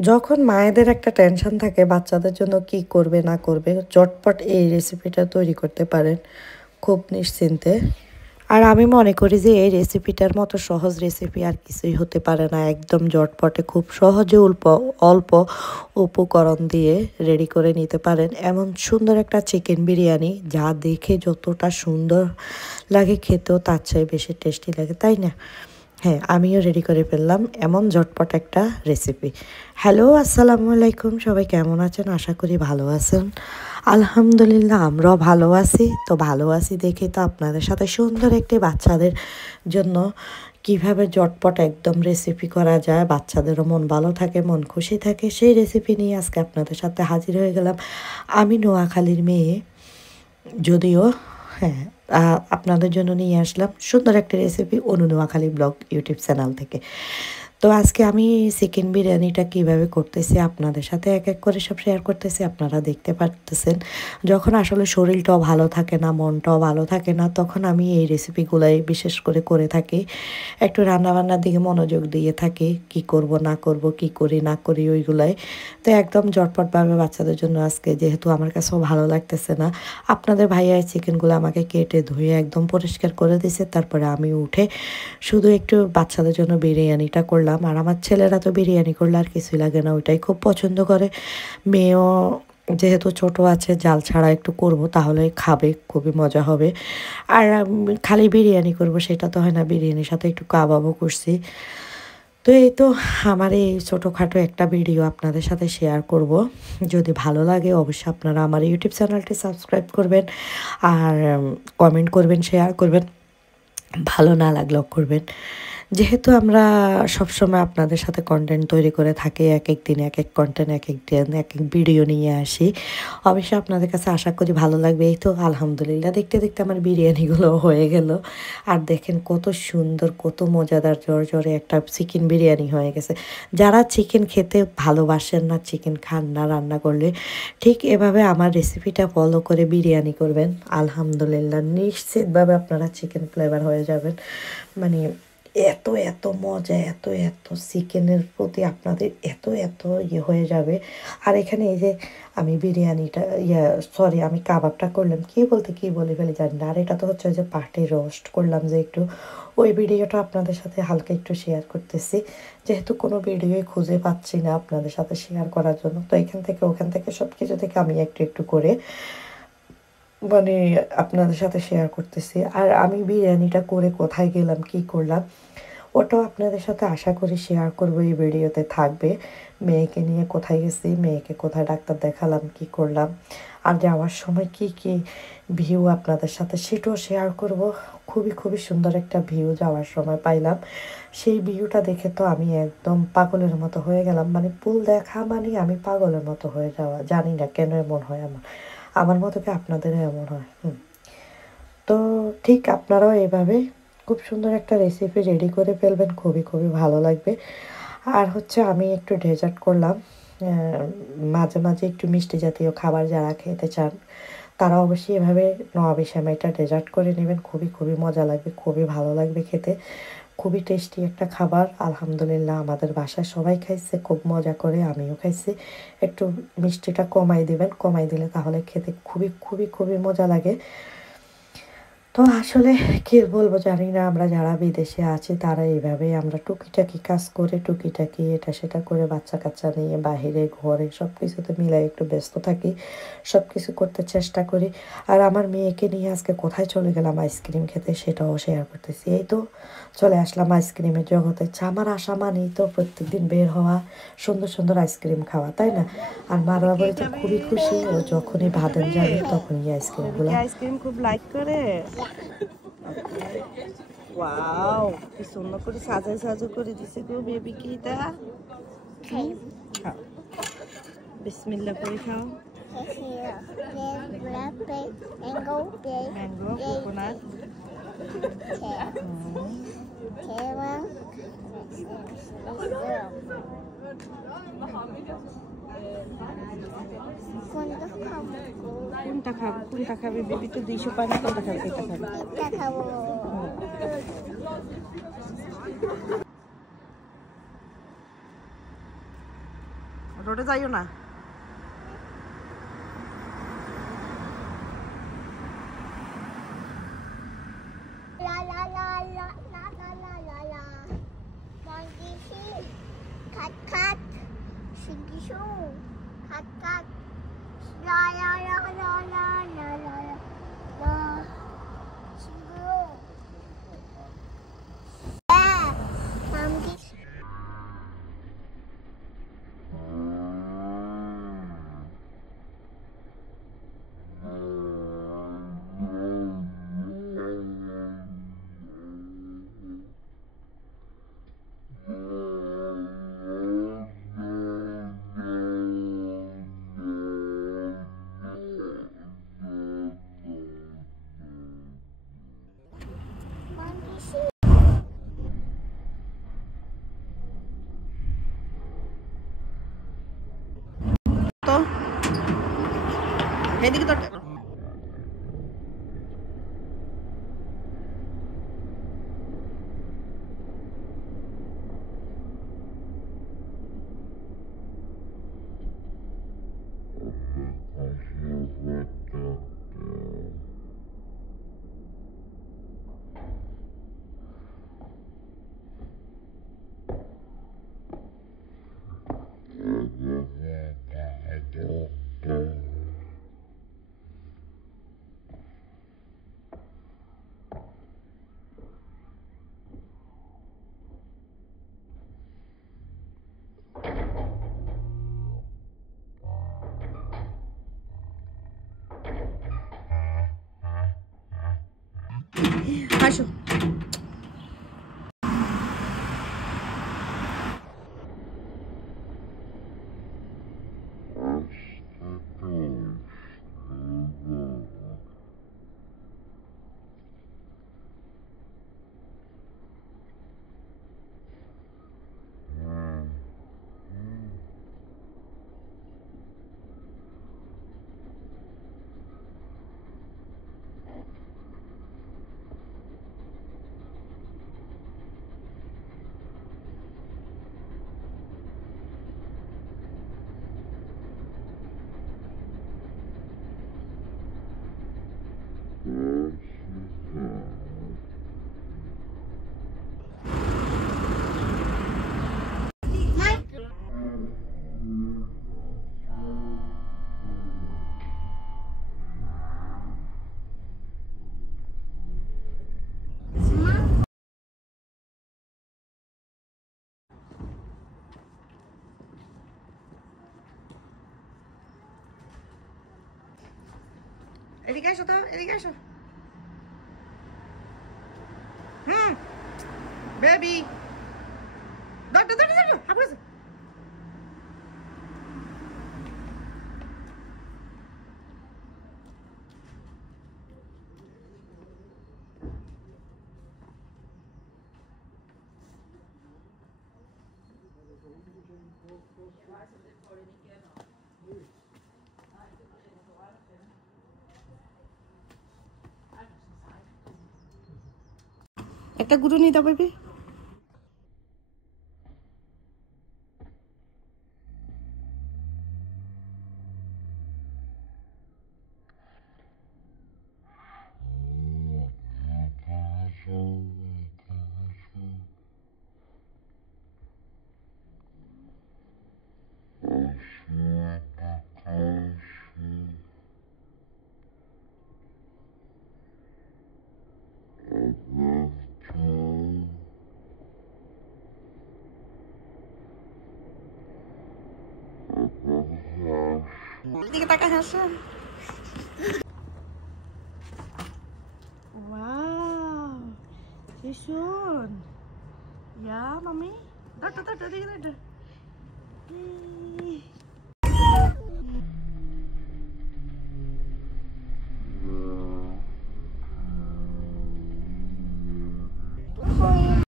যখন মায়েদের একটা টেনশন থাকে বাচ্চাদের জন্য কি করবে না করবে, চটপট এই রেসিপিটা তৈরি করতে পারেন খুব নিশ্চিন্তে। আর আমি মনে করি যে এই রেসিপিটার মতো সহজ রেসিপি আর কিছুই হতে পারে না। একদম ঝটপটে খুব সহজে অল্প অল্প উপকরণ দিয়ে রেডি করে নিতে পারেন এমন সুন্দর একটা চিকেন বিরিয়ানি, যা দেখে যতটা সুন্দর লাগে খেতেও তার চেয়ে বেশি টেস্টি লাগে, তাই না? হ্যাঁ, আমিও রেডি করে ফেললাম এমন ঝটপট একটা রেসিপি। হ্যালো, আসসালামু আলাইকুম। সবাই কেমন আছেন? আশা করি ভালো আছেন। আলহামদুলিল্লাহ, আমরাও ভালো আছি। তো ভালো আছি দেখে তো আপনাদের সাথে সুন্দর একটি বাচ্চাদের জন্য কিভাবে ঝটপট একদম রেসিপি করা যায়, বাচ্চাদেরও মন ভালো থাকে, মন খুশি থাকে, সেই রেসিপি নিয়ে আজকে আপনাদের সাথে হাজির হয়ে গেলাম। আমি নোয়াখালীর মেয়ে, যদিও হ্যাঁ, আপনাদের জন্য নিয়ে আসলাম সুন্দর একটা রেসিপি অনু নোয়াখালী ব্লগ ইউটিউব চ্যানেল থেকে। তো আজকে আমি চিকেন বিরিয়ানিটা কিভাবে করতেছি আপনাদের সাথে এক এক করে সব শেয়ার করতেছি, আপনারা দেখতে পারতেছেন। যখন আসলে শরীরটাও ভালো থাকে না, মনটাও ভালো থাকে না, তখন আমি এই রেসিপিগুলাই বিশেষ করে করে থাকি। একটু রান্নাবান্নার দিকে মনোযোগ দিয়ে থাকি, কি করব না করব, কি করি না করি ওইগুলাই। তো একদম ঝটপটভাবে বাচ্চাদের জন্য আজকে, যেহেতু আমার কাছেও ভালো লাগতেছে না, আপনাদের ভাইয়া এই চিকেনগুলো আমাকে কেটে ধুয়ে একদম পরিষ্কার করে দিয়েছে। তারপরে আমি উঠে শুধু একটু বাচ্চাদের জন্য বিরিয়ানিটা করলাম। আর আমার ছেলেরা তো বিরিয়ানি করলে আর কিছুই লাগে না, ওইটাই খুব পছন্দ করে। মেয়েও যেহেতু ছোট আছে, জাল ছাড়া একটু করব, তাহলে খাবে, খুবই মজা হবে। আর খালি বিরিয়ানি করব সেটা তো হয় না, বিরিয়ানির সাথে একটু কাবাবও করছি। তো এই তো আমার এই ছোটোখাটো একটা ভিডিও আপনাদের সাথে শেয়ার করব। যদি ভালো লাগে অবশ্যই আপনারা আমার ইউটিউব চ্যানেলটি সাবস্ক্রাইব করবেন, আর কমেন্ট করবেন, শেয়ার করবেন, ভালো না লাগলেও করবেন। যেহেতু আমরা সবসময় আপনাদের সাথে কন্টেন্ট তৈরি করে থাকি, এক এক দিন এক এক কন্টেন্ট, এক এক দিন এক এক ভিডিও নিয়ে আসি, অবশ্যই আপনাদের কাছে আশা করি ভালো লাগবে। এই তো আলহামদুলিল্লাহ, দেখতে দেখতে আমার বিরিয়ানিগুলো হয়ে গেল। আর দেখেন কত সুন্দর, কত মজাদার জড়জড়ে একটা চিকেন বিরিয়ানি হয়ে গেছে। যারা চিকেন খেতে ভালোবাসেন না, চিকেন খান না রান্না করলে, ঠিক এভাবে আমার রেসিপিটা ফলো করে বিরিয়ানি করবেন, আলহামদুলিল্লাহ নিশ্চিতভাবে আপনারা চিকেন ফ্লেভার হয়ে যাবেন। মানে এত এত মজা, এত এত চিকেনের প্রতি আপনাদের এত এত ইয়ে হয়ে যাবে। আর এখানে এই যে আমি বিরিয়ানিটা সরি, আমি কাবাবটা করলাম, কি বলতে কি বলে ফেলে জানি না। আর এটা তো হচ্ছে ওই যে পার্টি রোস্ট করলাম যে একটু, ওই ভিডিওটা আপনাদের সাথে হালকা একটু শেয়ার করতেছি, যেহেতু কোনো ভিডিওই খুঁজে পাচ্ছি না আপনাদের সাথে শেয়ার করার জন্য। তো এখান থেকে ওখান থেকে সব কিছু থেকে আমি একটু একটু করে মানে আপনাদের সাথে শেয়ার করতেছি। আর আমি বিরিয়ানিটা করে কোথায় গেলাম, কি করলাম, ওটাও আপনাদের সাথে আশা করি শেয়ার করবো, এই ভিডিওতে থাকবে। মেয়েকে নিয়ে কোথায় গেছি, মেয়েকে কোথায় ডাক্তার দেখালাম, কি করলাম, আর যাওয়ার সময় কি কি ভিউ আপনাদের সাথে সেটাও শেয়ার করব। খুবই খুবই সুন্দর একটা ভিউ যাওয়ার সময় পাইলাম। সেই ভিউটা দেখে তো আমি একদম পাগলের মতো হয়ে গেলাম। মানে পুল দেখা মানে আমি পাগলের মতো হয়ে যাওয়া, জানি না কেন এমন হয় আমার, আমার মতো কি আপনাদেরও এমন হয়? তো ঠিক আপনারাও এভাবে খুব সুন্দর একটা রেসিপি রেডি করে ফেলবেন, খুবই খুবই ভালো লাগবে। আর হচ্ছে আমি একটু ডেজার্ট করলাম, মাঝে মাঝে একটু মিষ্টি জাতীয় খাবার যারা খেতে চান, তারা অবশ্যই এভাবে নবাবী সেমাইটা ডেজার্ট করে নেবেন, খুবই খুবই মজা লাগবে, খুবই ভালো লাগবে খেতে। খুবই টেস্টি একটা খাবার, আলহামদুলিল্লাহ আমাদের বাসায় সবাই খাইছে খুব মজা করে, আমিও খাইছি। একটু মিষ্টিটা কমাই দিবেন, কমাই দিলে তাহলে খেতে খুবই খুবই খুবই মজা লাগে। তো আসলে কি বলবো জানি না, আমরা যারা বিদেশে আছি তারা এইভাবেই আমরা টুকিটাকি কাজ করে, টুকিটাকি এটা সেটা করে বাচ্চা কাচ্চা নিয়ে বাহিরে ঘরে সব কিছুতে মিলাই একটু ব্যস্ত থাকি, সব কিছু করতে চেষ্টা করি। আর আমার মেয়েকে নিয়ে আজকে কোথায় চলে গেলাম আইসক্রিম খেতে, সেটাও শেয়ার করতেছি। এই তো চলে আসলাম আইসক্রিমের জগতে। আমার আশা মানেই তো প্রত্যেকদিন বের হওয়া, সুন্দর সুন্দর আইসক্রিম খাওয়া, তাই না? আর মা বাবা তো খুবই খুশি, ও যখনই ভাতেন যাবে তখনই আইসক্রিমগুলো। আইসক্রিম খুব লাইক করে। ওয়াও, কি সুন্দর করে সাজাই সাজু করে দিছে গো বেবি, কি এটা? খাও, বিসমিল্লাহ করে খাও। Mango, coconut. কোনটা খাবে, কোনটা খাবে বেবি? তো 200 পানি, কোনটা খাবে? এটা খাবে। রোডে যাইও না। La la la la la la la la la. Monkey see, cat cat, shinky shoe, cat cat. La la la la la la la la. La. Shinky. Yeah. Monkey. Monkey see. তো এদিকে তো আসো। এদিকে আসো তো, এদিকে আসো। Baby দৌড় দৌড় দৌড় হাবুস। একটা গুঁড়ো নিয়ে দাও বেবি। এদিকে তাকা হাসো। ওয়াও, কি সুন্দর। ইয়া মামি, দাঁড়া দাঁড়া এদিকে দাঁড়া।